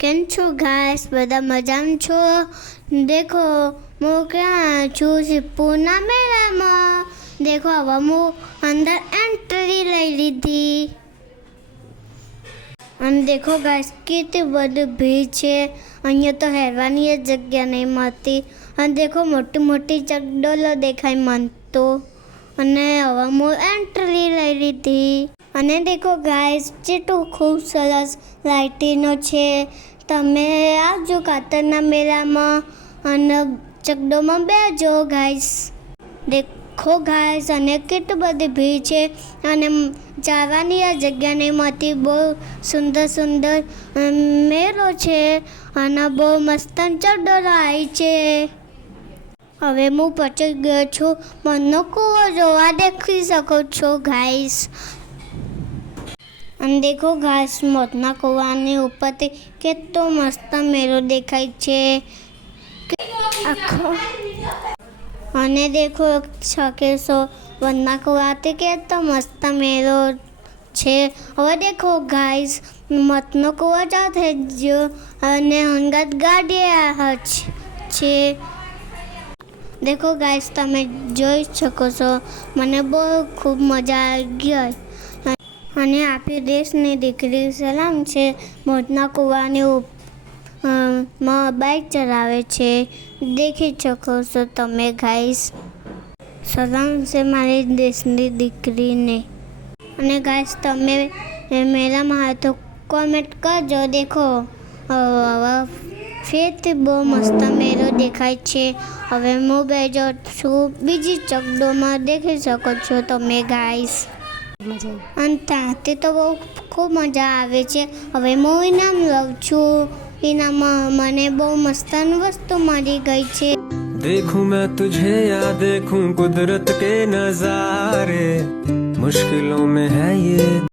કેમ છો ગાઈસ? બધા મજામાં છો? દેખો હું ક્યાં છું? સિપ્પુના મેળામાં. દેખો હવે હું અંદર એન્ટ્રી લઈ લીધી. અને દેખો ગાઈસ કેટલી બધી ભીડ છે. અહીંયા તો હેરવાની જ જગ્યા નહીં મળતી. અને દેખો મોટી મોટી ચકડોલો દેખાય મન તો. અને હવે હું એન્ટ્રી લઈ લીધી. અને દેખો ગાઈસ કેટલું ખૂબ સરસ લાઇટિંગો છે. તમે આવજો કાતરના મેળામાં અને ચકડોમાં બેસજો ગાઈસ. દેખો ગાઈસ અને કેટલી બધી ભીડ છે. અને જવાની આ જગ્યા નહીં મળતી. બહુ સુંદર સુંદર મેળો છે અને બહુ મસ્ત ચકડોળો આવી છે. હવે હું પહોંચી ગયો છું. મનનો કૂવો જોવા દેખી શકો છો ગાઈસ. અને દેખો ગાઈસ મોતના કૂવાની ઉપરથી કેટલો મસ્ત મેળો દેખાય છે આખો. અને દેખો શકેશો વનના કૂવાથી કેટલો મસ્ત મેળો છે. હવે દેખો ગાઈસ મોતનો કૂવો ચાલુ થઈ ગયો અને હંગાત ગાડી છે. દેખો ગાઈસ તમે જોઈ શકો છો. મને બહુ ખૂબ મજા આવી ગઈ. અને આપણી દેશની દીકરી સલામ છે. મોતના કૂવાની બાઇક ચલાવે છે. દેખી શકો છો તમે ગાઈસ. સલામ છે મારી દેશની દીકરીને. અને ગાઈસ તમે મેળામાં હોય તો કોમેન્ટ કરજો. દેખો હવે ફેરથી બહુ મસ્ત મેળો દેખાય છે. હવે હું બેજો છું બીજી ચકડોમાં. દેખી શકો છો તમે ગાઈસ. અને ત્યાંથી તો બહુ ખૂબ મજા આવે છે. હવે હું ઇનામ લઉં છું. ઇનામમાં મને બહુ મસ્ત વસ્તુ મળી ગઈ છે. देखूं मैं तुझे या देखूं कुदरत के नजारे, मुश्किलों में है ये